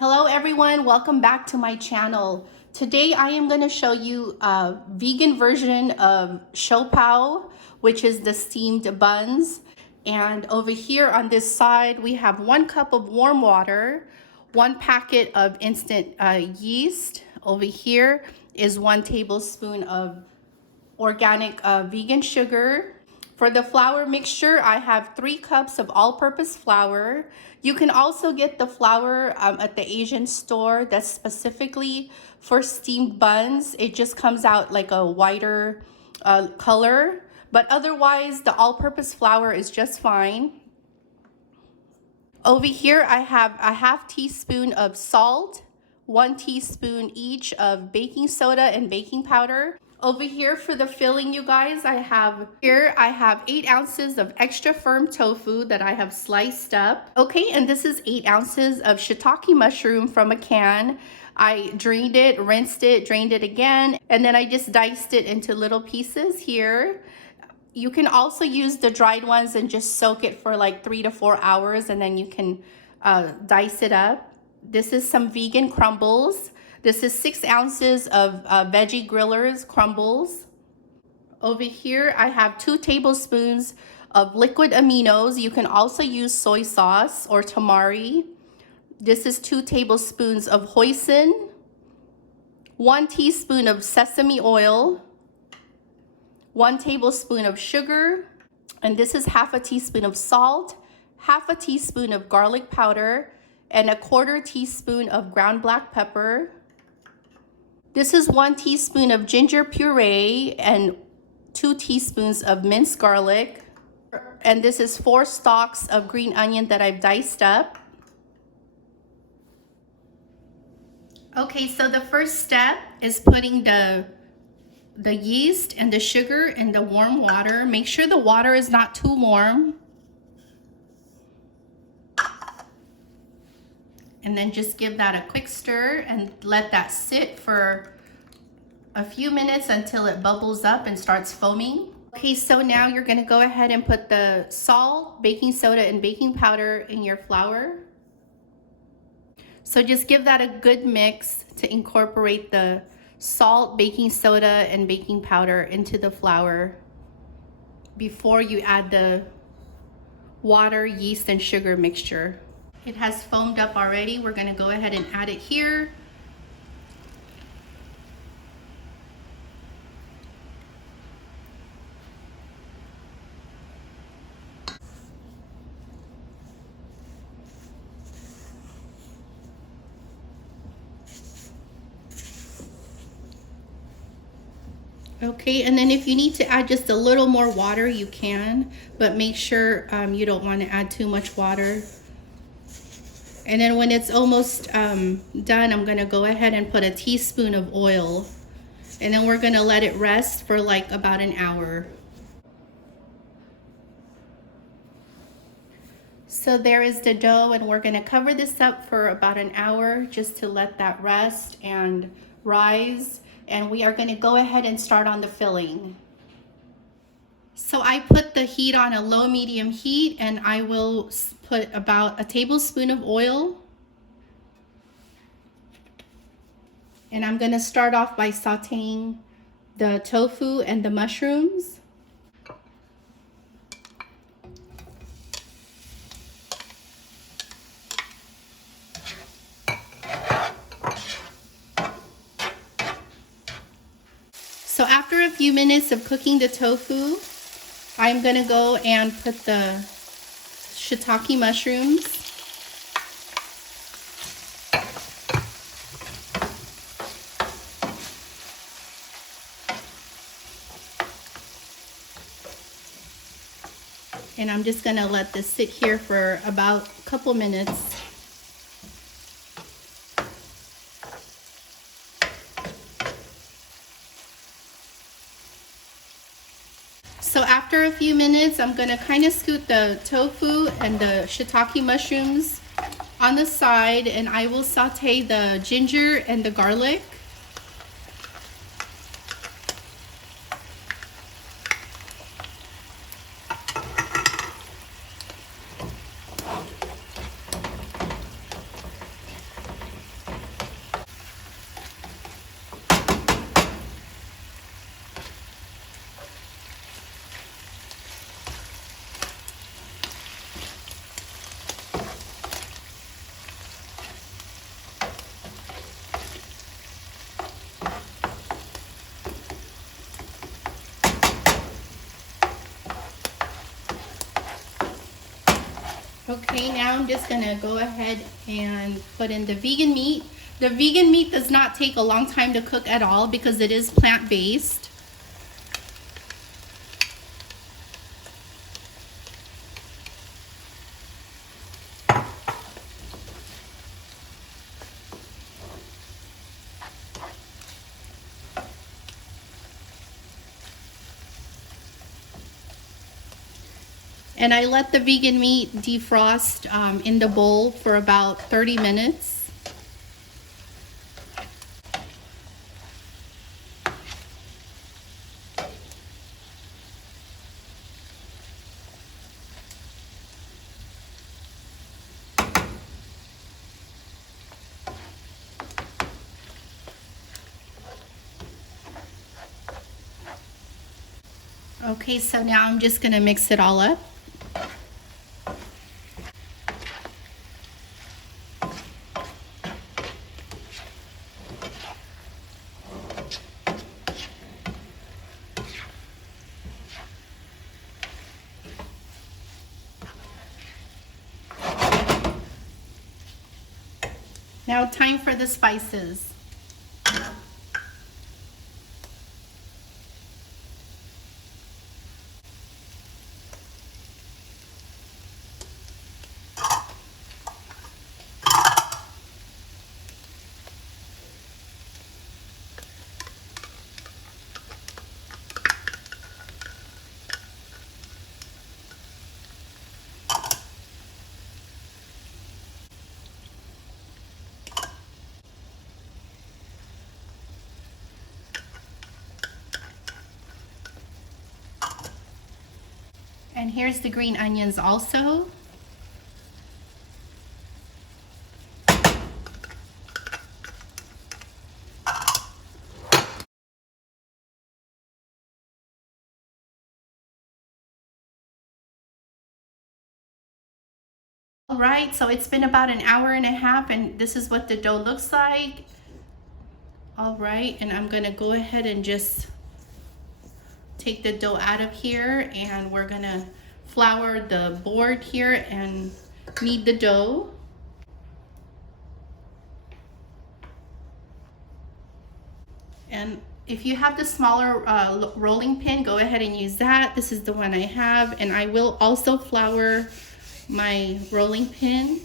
Hello everyone, welcome back to my channel. Today I am going to show you a vegan version of Siopao, which is the steamed buns. And over here on this side we have 1 cup of warm water, 1 packet of instant yeast. Over here is 1 tablespoon of organic vegan sugar. For the flour mixture, I have 3 cups of all-purpose flour. You can also get the flour at the Asian store that's specifically for steamed buns. It just comes out like a whiter color, but otherwise the all-purpose flour is just fine. Over here, I have a ½ teaspoon of salt, 1 teaspoon each of baking soda and baking powder. Over here for the filling, you guys, I have 8 ounces of extra firm tofu that I have sliced up. Okay, and this is 8 ounces of shiitake mushroom from a can. I drained it, rinsed it, drained it again, and then I just diced it into little pieces here. You can also use the dried ones and just soak it for like 3 to 4 hours, and then you can dice it up. This is some vegan crumbles. This is 6 ounces of veggie grillers crumbles. Over here, I have 2 tablespoons of liquid aminos. You can also use soy sauce or tamari. This is 2 tablespoons of hoisin, 1 teaspoon of sesame oil, 1 tablespoon of sugar, and this is ½ a teaspoon of salt, ½ a teaspoon of garlic powder, and ¼ teaspoon of ground black pepper. This is 1 teaspoon of ginger puree and 2 teaspoons of minced garlic. And this is 4 stalks of green onion that I've diced up. Okay, so the first step is putting the yeast and the sugar in the warm water. Make sure the water is not too warm. And then just give that a quick stir and let that sit for a few minutes until it bubbles up and starts foaming. Okay, so now you're gonna go ahead and put the salt, baking soda, and baking powder in your flour. So just give that a good mix to incorporate the salt, baking soda, and baking powder into the flour before you add the water, yeast, and sugar mixture. It has foamed up already. We're going to go ahead and add it here. Okay, and then if you need to add just a little more water, you can, but make sure you don't want to add too much water. And then when it's almost done, I'm gonna go ahead and put a teaspoon of oil. And then we're gonna let it rest for like about an hour. So there is the dough, and we're gonna cover this up for about an hour just to let that rest and rise. And we are gonna go ahead and start on the filling. So I put the heat on a low medium heat, and I will put about a tablespoon of oil. And I'm going to start off by sauteing the tofu and the mushrooms. So after a few minutes of cooking the tofu, I'm going to go and put the shiitake mushrooms. And I'm just going to let this sit here for about a couple minutes. So after a few minutes, I'm going to kind of scoot the tofu and the shiitake mushrooms on the side, and I will saute the ginger and the garlic. Okay, now I'm just gonna go ahead and put in the vegan meat. The vegan meat does not take a long time to cook at all because it is plant-based. And I let the vegan meat defrost in the bowl for about 30 minutes. Okay, so now I'm just gonna mix it all up. Now time for the spices. And here's the green onions also. All right, so it's been about an hour and a half and this is what the dough looks like. All right, and I'm gonna go ahead and just take the dough out of here, and we're gonna flour the board here and knead the dough. And if you have the smaller rolling pin, go ahead and use that. This is the one I have, and I will also flour my rolling pin.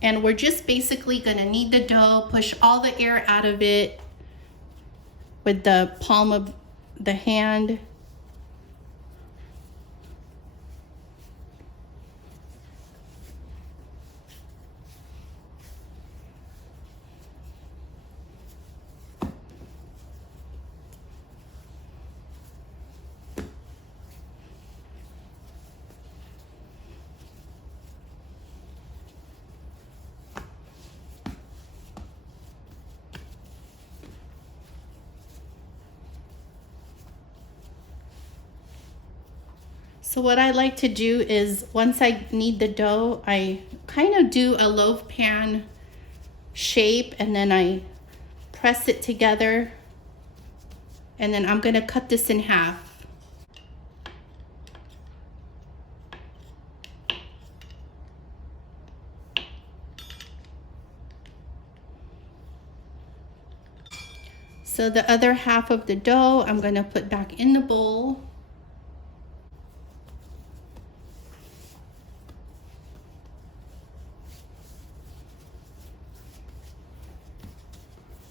And we're just basically gonna knead the dough, push all the air out of it with the palm of the hand. So what I like to do is once I knead the dough, I kind of do a loaf pan shape and then I press it together, and then I'm gonna cut this in half. So the other half of the dough, I'm gonna put back in the bowl.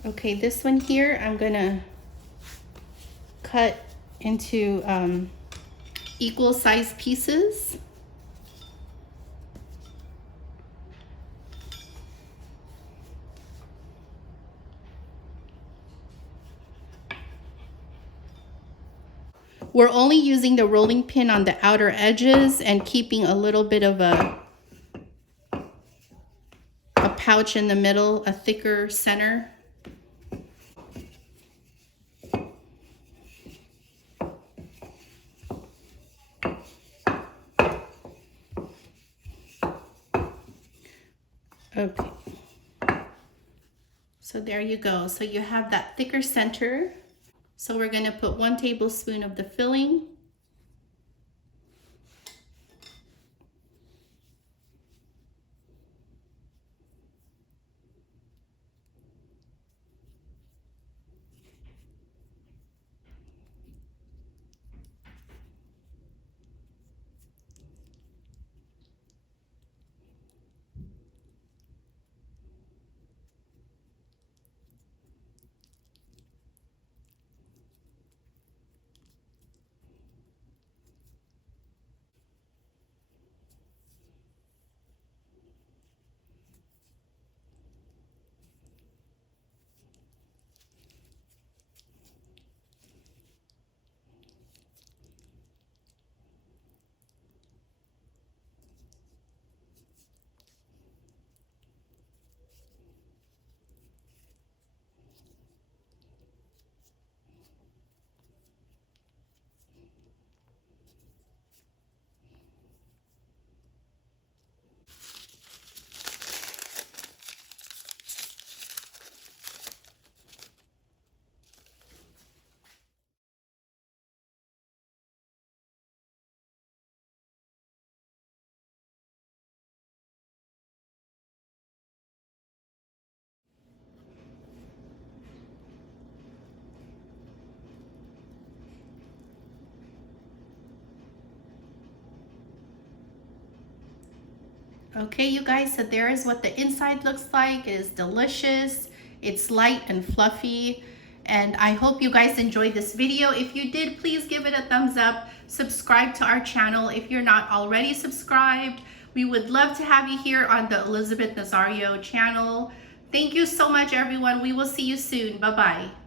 Okay, this one here, I'm gonna cut into equal sized pieces. We're only using the rolling pin on the outer edges and keeping a little bit of a pouch in the middle, a thicker center. Okay. So there you go. So you have that thicker center. So we're going to put 1 tablespoon of the filling. Okay, you guys, so there is what the inside looks like. It is delicious. It's light and fluffy. And I hope you guys enjoyed this video. If you did, please give it a thumbs up. Subscribe to our channel if you're not already subscribed. We would love to have you here on the Elizabeth Nazario channel. Thank you so much, everyone. We will see you soon. Bye-bye.